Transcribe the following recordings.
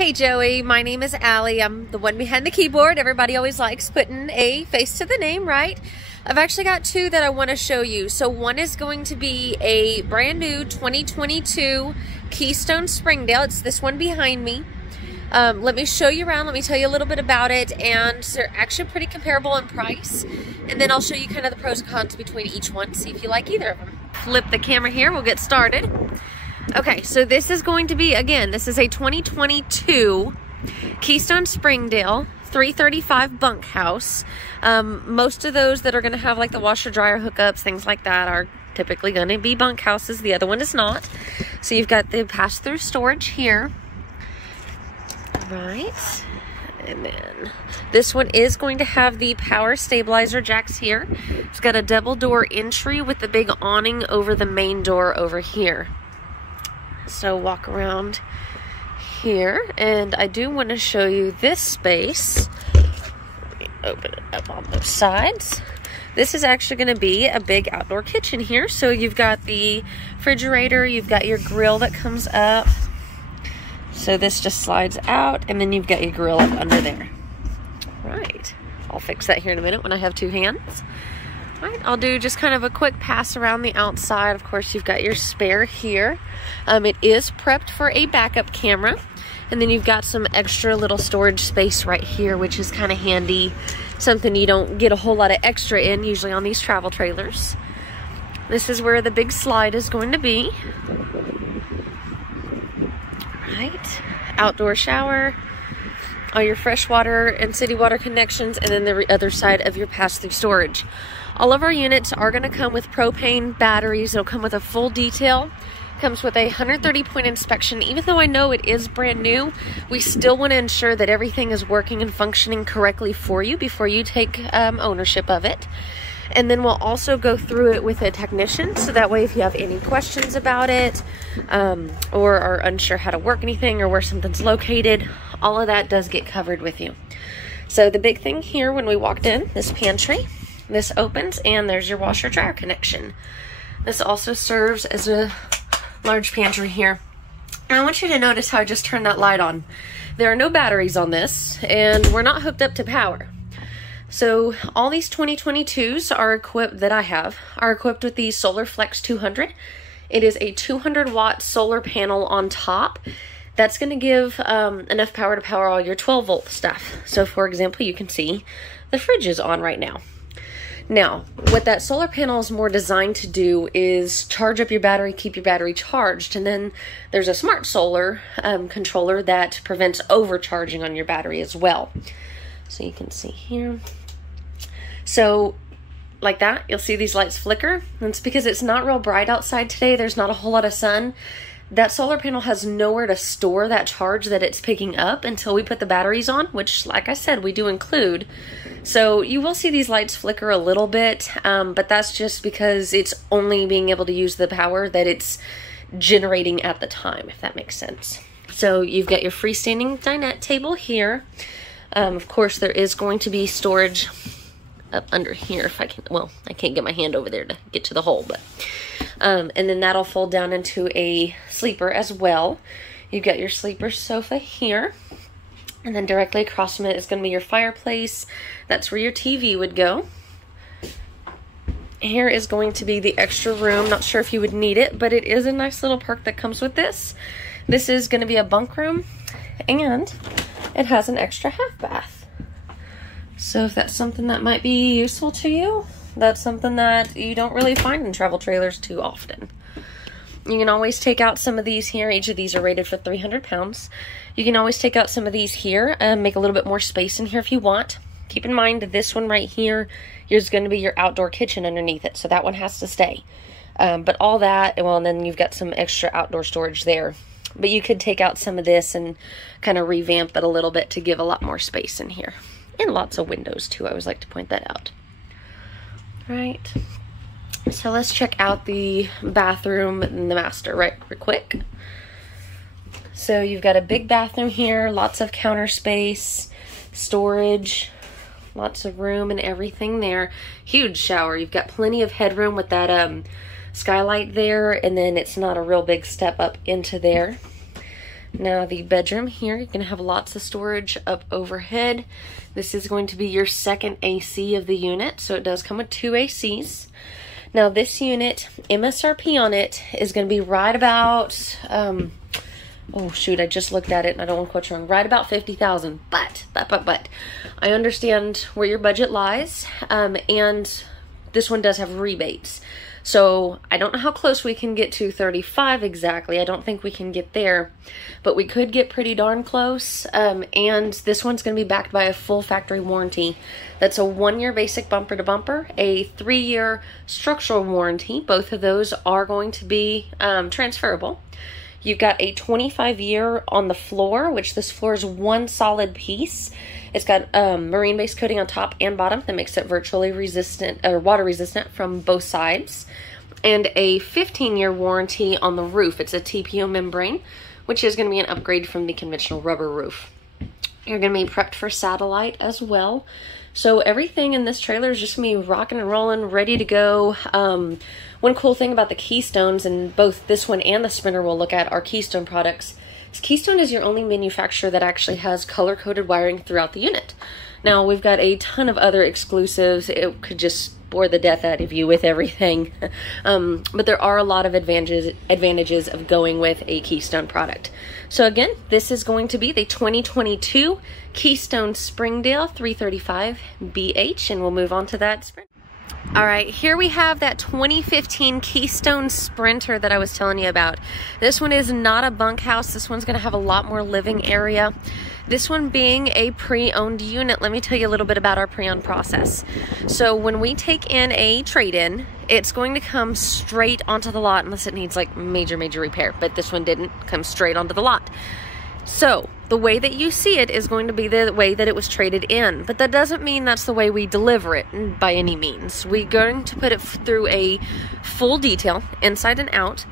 Hey Joey, my name is Allie. I'm the one behind the keyboard. Everybody always likes putting a face to the name, right? I've actually got two that I want to show you. So one is going to be a brand new 2022 Keystone Springdale. It's this one behind me. Let me show you around. Let me tell you a little bit about it. And they're actually pretty comparable in price. And then I'll show you kind of the pros and cons between each one. See if you like either of them. Flip the camera here. We'll get started. Okay, so this is going to be, again, this is a 2022 Keystone Springdale 335 bunkhouse. Most of those that are going to have like the washer dryer hookups, things like that, are typically going to be bunkhouses. The other one is not. So you've got the pass-through storage here. Right. And then this one is going to have the power stabilizer jacks here. It's got a double door entry with the big awning over the main door over here. So walk around here, and I do want to show you this space. Let me open it up on both sides. This is actually going to be a big outdoor kitchen here. So you've got the refrigerator, you've got your grill that comes up. So this just slides out, and then you've got your grill up under there. Right. I'll fix that here in a minute when I have two hands. All right, I'll do just kind of a quick pass around the outside. Of course, you've got your spare here. It is prepped for a backup camera. And then you've got some extra little storage space right here, which is kind of handy. Something you don't get a whole lot of extra in, usually on these travel trailers. This is where the big slide is going to be. Right, outdoor shower, all your fresh water and city water connections, and then the other side of your pass-through storage. All of our units are going to come with propane batteries. It'll come with a full detail. Comes with a 130-point inspection. Even though I know it is brand new, we still want to ensure that everything is working and functioning correctly for you before you take ownership of it. And then we'll also go through it with a technician, so that way if you have any questions about it or are unsure how to work anything or where something's located, all of that does get covered with you. So the big thing here when we walked in, this pantry, this opens and there's your washer dryer connection. This also serves as a large pantry here. And I want you to notice how I just turned that light on. There are no batteries on this, and we're not hooked up to power. So all these 2022s are equipped, that I have, are equipped with the Solar Flex 200. It is a 200 watt solar panel on top. That's going to give enough power to power all your 12 volt stuff. So for example, you can see the fridge is on right now. Now, what that solar panel is more designed to do is charge up your battery, keep your battery charged, and then there's a smart solar controller that prevents overcharging on your battery as well. So you can see here. So like that, you'll see these lights flicker. And it's because it's not real bright outside today. There's not a whole lot of sun. That solar panel has nowhere to store that charge that it's picking up until we put the batteries on, which, like I said, we do include. So you will see these lights flicker a little bit, but that's just because it's only being able to use the power that it's generating at the time, if that makes sense. So you've got your freestanding dinette table here. Of course, there is going to be storage up under here if I can. Well, I can't get my hand over there to get to the hole, but and then that'll fold down into a sleeper as well. You've got your sleeper sofa here, and then directly across from it is going to be your fireplace. That's where your TV would go. Here is going to be the extra room. Not sure if you would need it, but it is a nice little perk that comes with this. This is going to be a bunk room, and it has an extra half bath. So if that's something that might be useful to you, that's something that you don't really find in travel trailers too often. You can always take out some of these here. Each of these are rated for 300 pounds. You can always take out some of these here and make a little bit more space in here if you want. Keep in mind that this one right here is going to be your outdoor kitchen underneath it, so that one has to stay. But all that, well, and then you've got some extra outdoor storage there. But you could take out some of this and kind of revamp it a little bit to give a lot more space in here. And lots of windows too, I always like to point that out. Right. So let's check out the bathroom and the master right quick. So you've got a big bathroom here, lots of counter space, storage, lots of room and everything there. Huge shower. You've got plenty of headroom with that skylight there, and then it's not a real big step up into there. Now the bedroom here, you're going to have lots of storage up overhead. This is going to be your second AC of the unit, so it does come with 2 ACs. Now this unit, MSRP on it is going to be right about, oh shoot, I just looked at it and I don't want to quote you wrong, right about $50,000. But I understand where your budget lies, and this one does have rebates. So I don't know how close we can get to 35 exactly. I don't think we can get there, but we could get pretty darn close. And this one's going to be backed by a full factory warranty. That's a 1-year basic bumper to bumper, a 3-year structural warranty. Both of those are going to be transferable. You've got a 25-year on the floor, which this floor is one solid piece. It's got marine base coating on top and bottom that makes it virtually resistant or water resistant from both sides. And a 15-year warranty on the roof. It's a TPO membrane, which is going to be an upgrade from the conventional rubber roof. You're going to be prepped for satellite as well. So everything in this trailer is just going to be rocking and rolling, ready to go. One cool thing about the Keystones, and both this one and the Sprinter we'll look at, are Keystone products. Keystone is your only manufacturer that actually has color-coded wiring throughout the unit. Now, we've got a ton of other exclusives. It could just bore the death out of you with everything. But there are a lot of advantages of going with a Keystone product. So again, this is going to be the 2022 Keystone Springdale 335BH, and we'll move on to that sprint. All right, here we have that 2015 Keystone Sprinter that I was telling you about. This one is not a bunkhouse. This one's going to have a lot more living area. This one being a pre-owned unit, let me tell you a little bit about our pre-owned process. So when we take in a trade-in, it's going to come straight onto the lot unless it needs like major repair, but this one didn't come straight onto the lot. So the way that you see it is going to be the way that it was traded in, but that doesn't mean that's the way we deliver it by any means. We're going to put it through a full detail inside and out,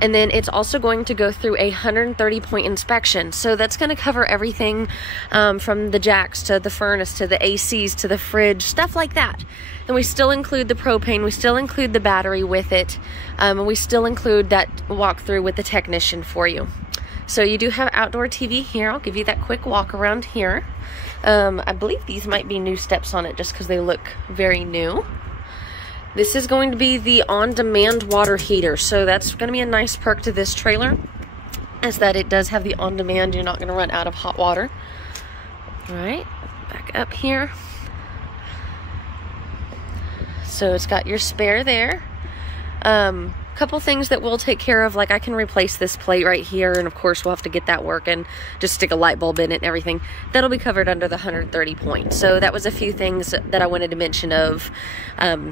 and then it's also going to go through a 130-point inspection. So that's going to cover everything from the jacks to the furnace to the ACs to the fridge, stuff like that. And we still include the propane, we still include the battery with it, and we still include that walkthrough with the technician for you. So you do have outdoor TV here. I'll give you that quick walk around here. I believe these might be new steps on it just because they look very new. This is going to be the on-demand water heater. So that's going to be a nice perk to this trailer, is that it does have the on-demand. You're not going to run out of hot water. All right, back up here. So it's got your spare there. Couple things that we'll take care of, like I can replace this plate right here, and of course we'll have to get that working, just stick a light bulb in it and everything. That'll be covered under the 130 points. So that was a few things that I wanted to mention of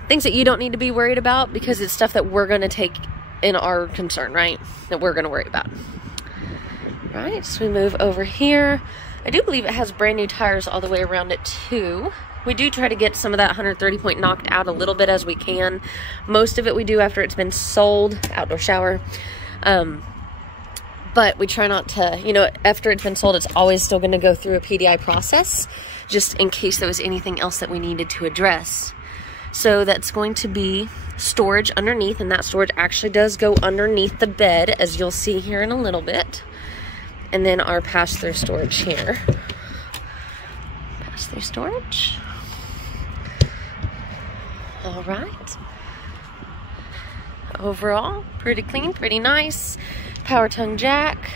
things that you don't need to be worried about, because it's stuff that we're going to take in our concern, right, that we're going to worry about. Right, so we move over here. I do believe it has brand new tires all the way around it too. We do try to get some of that 130 point knocked out a little bit as we can. Most of it we do after it's been sold, outdoor shower. But we try not to, you know, after it's been sold, it's always still going to go through a PDI process, just in case there was anything else that we needed to address. So that's going to be storage underneath, and that storage actually does go underneath the bed, as you'll see here in a little bit. And then our pass-through storage here. Pass-through storage. All right. Overall, pretty clean, pretty nice. Power tongue jack.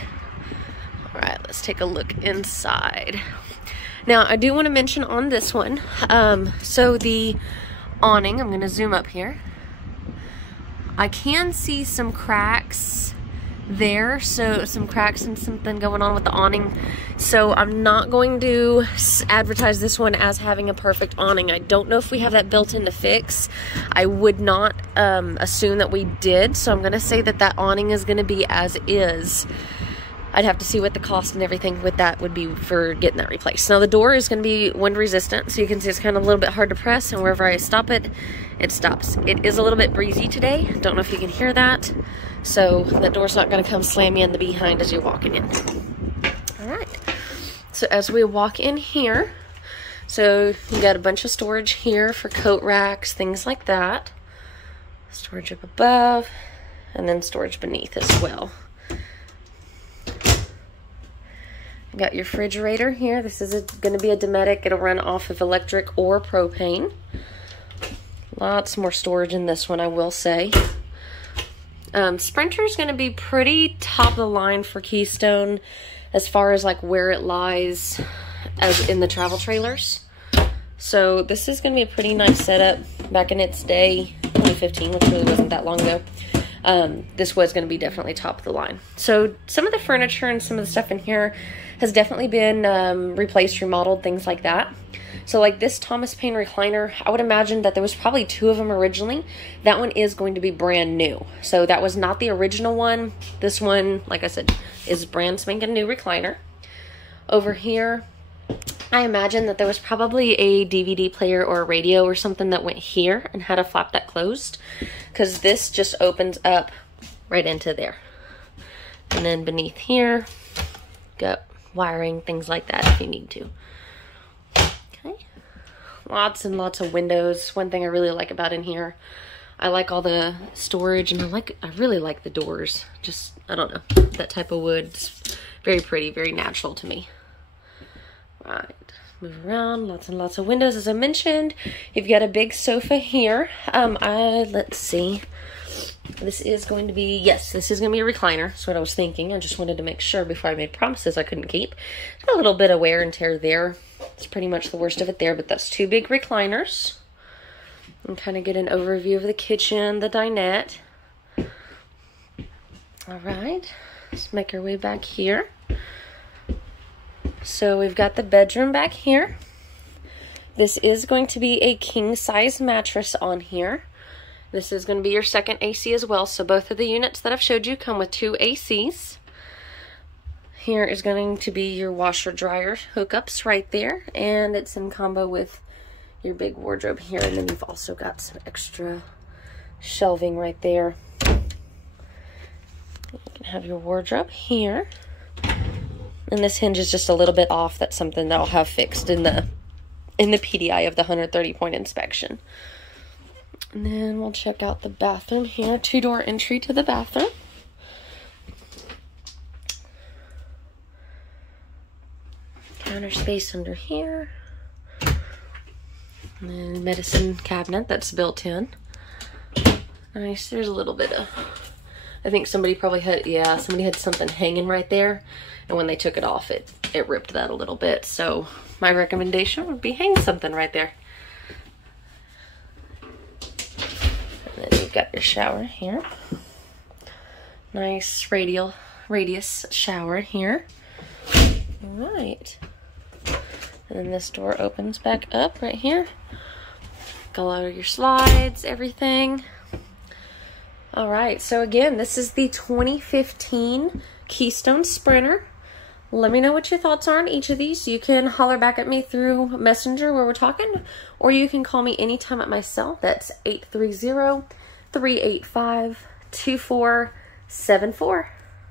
All right, let's take a look inside. Now, I do want to mention on this one, so the awning, I'm going to zoom up here. I can see some cracks there, so some cracks and something going on with the awning. So I'm not going to advertise this one as having a perfect awning. I don't know if we have that built in to fix. I would not assume that we did, so I'm going to say that that awning is going to be as is. I'd have to see what the cost and everything with that would be for getting that replaced. Now the door is going to be wind resistant, so you can see it's kind of a little bit hard to press, and wherever I stop it, it stops. It is a little bit breezy today. Don't know if you can hear that. So that door's not going to come slam you in the behind as you're walking in. All right. So as we walk in here, so you got a bunch of storage here for coat racks, things like that. Storage up above, and then storage beneath as well. You got your refrigerator here. This is going to be a Dometic. It'll run off of electric or propane. Lots more storage in this one, I will say. Sprinter is going to be pretty top of the line for Keystone as far as like where it lies as in the travel trailers. So this is going to be a pretty nice setup. Back in its day, 2015, which really wasn't that long ago, this was going to be definitely top of the line. So some of the furniture and some of the stuff in here has definitely been replaced, remodeled, things like that. So like this Thomas Paine recliner, I would imagine that there was probably 2 of them originally. That one is going to be brand new. So that was not the original one. This one, like I said, is brand spanking new recliner. Over here, I imagine that there was probably a DVD player or a radio or something that went here and had a flap that closed, because this just opens up right into there. And then beneath here, got wiring, things like that if you need to. Okay, lots and lots of windows. One thing I really like about in here, I like all the storage, and I really like the doors. Just, I don't know, that type of wood. It's very pretty, very natural to me. Right, move around, lots and lots of windows, as I mentioned. You've got a big sofa here. Let's see. This is going to be, yes, this is going to be a recliner. That's what I was thinking. I just wanted to make sure before I made promises I couldn't keep. Got a little bit of wear and tear there. It's pretty much the worst of it there, but that's 2 big recliners. And kind of get an overview of the kitchen, the dinette. All right, let's make our way back here. So we've got the bedroom back here. This is going to be a king size mattress on here. This is going to be your second AC as well. So both of the units that I've showed you come with 2 ACs. Here is going to be your washer dryer hookups right there. And it's in combo with your big wardrobe here. And then you've also got some extra shelving right there. You can have your wardrobe here. And this hinge is just a little bit off. That's something that I'll have fixed in the PDI of the 130-point inspection. And then we'll check out the bathroom here. 2-door entry to the bathroom. Counter space under here. And then medicine cabinet that's built in. Nice. There's a little bit of, I think somebody probably had, yeah, somebody had something hanging right there. And when they took it off, it ripped that a little bit. So my recommendation would be hang something right there. And then you've got your shower here. Nice radius shower here. All right. And then this door opens back up right here. Got all of your slides, everything. All right, so again, this is the 2015 Keystone Sprinter. Let me know what your thoughts are on each of these. You can holler back at me through Messenger where we're talking, or you can call me anytime at my cell. That's 830-385-2474.